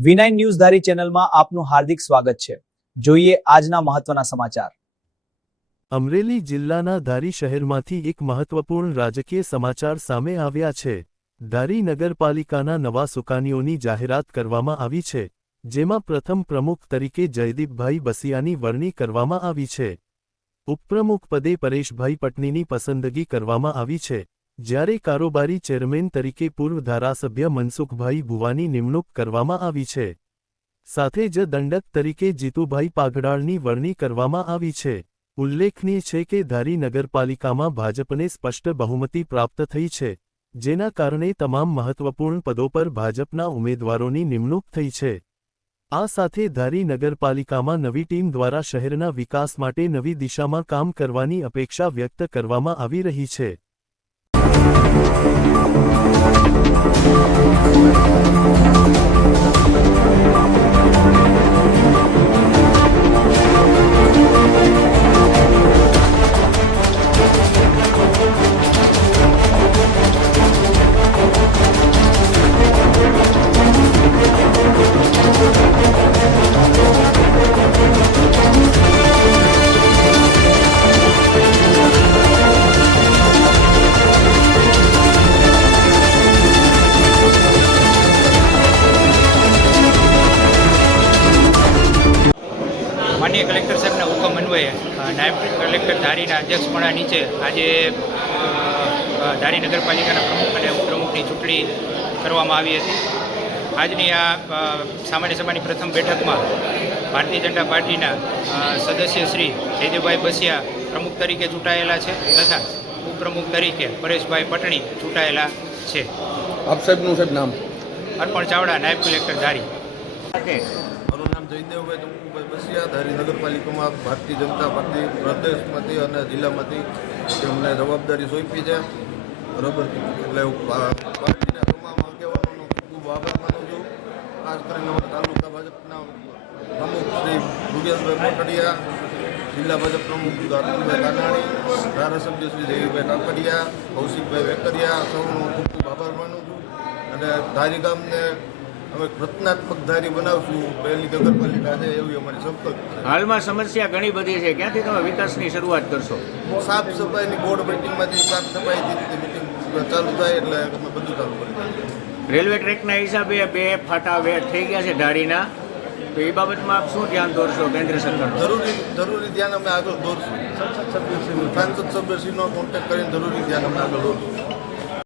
V9 news ધારી ચેનલમાં આપનું હાર્દિક સ્વાગત છે। જોઈએ આજના મહત્વના સમાચાર। અમરેલી જિલ્લાના ધારી શહેરમાંથી એક મહત્વપૂર્ણ રાજકીય સમાચાર સામે આવ્યા છે। ધારી નગરપાલિકાના નવા સુકાનીઓની જાહેરાત કરવામાં આવી છે, જેમાં પ્રથમ પ્રમુખ તરીકે જયદીપભાઈ બસિયાની વરણી કરવામાં આવી છે। ઉપપ્રમુખ પદે પરેશભાઈ પટણીની પસંદગી કરવામાં આવી છે, જ્યારે કારોબારી ચેરમેન તરીકે પૂર્વ ધારાસભ્ય મનસુખભાઈ ભુવાની નિમણૂક કરવામાં આવી છે। સાથે જ દંડક તરીકે જીતુભાઈ પાઘડાળની વરણી કરવામાં આવી છે। ઉલ્લેખનીય છે કે ધારી નગરપાલિકામાં ભાજપને સ્પષ્ટ બહુમતી પ્રાપ્ત થઈ છે, જેના કારણે તમામ મહત્વપૂર્ણ પદો પર ભાજપના ઉમેદવારોની નિમણૂક થઈ છે। આ સાથે ધારી નગરપાલિકામાં નવી ટીમ દ્વારા શહેરના વિકાસ માટે નવી દિશામાં કામ કરવાની અપેક્ષા વ્યક્ત કરવામાં આવી રહી છે। माननीय कलेक्टर साहेबना हुकम अन्वये नायब कलेक्टर धारीना अध्यक्षपणा नीचे आज धारी नगरपालिकाना प्रमुख और उपप्रमुखनी चूंटणी करवामां आवी हती। आजनी आ सामान्य सभानी प्रथम बैठक में भारतीय जनता पार्टीना सदस्य श्री जयदेवभाई बसिया प्रमुख तरीके चूंटायेला छे तथा उपप्रमुख तरीके परेशभाई पटणी चूंटायेला छे। आप साहेबનું સાહેબ નામ? अर्पण चावड़ा, नायब कलेक्टर धारी। મારું નામ જયદેવભાઈ તંકુભાઈ બસિયા, ધારી નગરપાલિકામાં ભારતીય જનતા પાર્ટી પ્રદેશમાંથી અને જિલ્લામાંથી અમને જવાબદારી સોંપી છે, બરાબર। એટલે પાર્ટીના તમામ આગેવાનોનો ખૂબ આભાર માનું છું। ખાસ કરીને અમારા તાલુકા ભાજપના પ્રમુખ શ્રી ભુગેશભાઈ મોટડિયા, જિલ્લા ભાજપ પ્રમુખ અતુલભાઈ કાનાણી, ધારાસભ્ય શ્રી જયભાઈ કાકડિયા, કૌશિકભાઈ વેકરિયા, સૌનો ખૂબ ખૂબ આભાર માનું છું। અને ધારી ગામને અમે રચનાત્મક ધારી બનાવશું, પહેલી નગરપાલિકા છે એવી અમારી સંકલ્પ છે। હાલમાં સમસ્યા ઘણી બધી છે, ક્યાંથી તમે વિકાસની શરૂઆત કરશો? સાફ સફાઈની બોર્ડ મિટિંગમાંથી સાફ સફાઈથી મિટિંગ ચાલુ થાય એટલે અમે બધું ચાલુ કરી દઈએ। રેલવે ટ્રેકના હિસાબે બે ફાટા થઈ ગયા છે ધારીના, તો એ બાબતમાં આપ શું ધ્યાન દોરશો કેન્દ્ર સરકાર? જરૂરી ધ્યાન અમે આગળ દોરશું। સાંસદ સભ્યશ્રીનો કોન્ટેક્ટ કરીને જરૂરી ધ્યાન અમે આગળ દોરશું।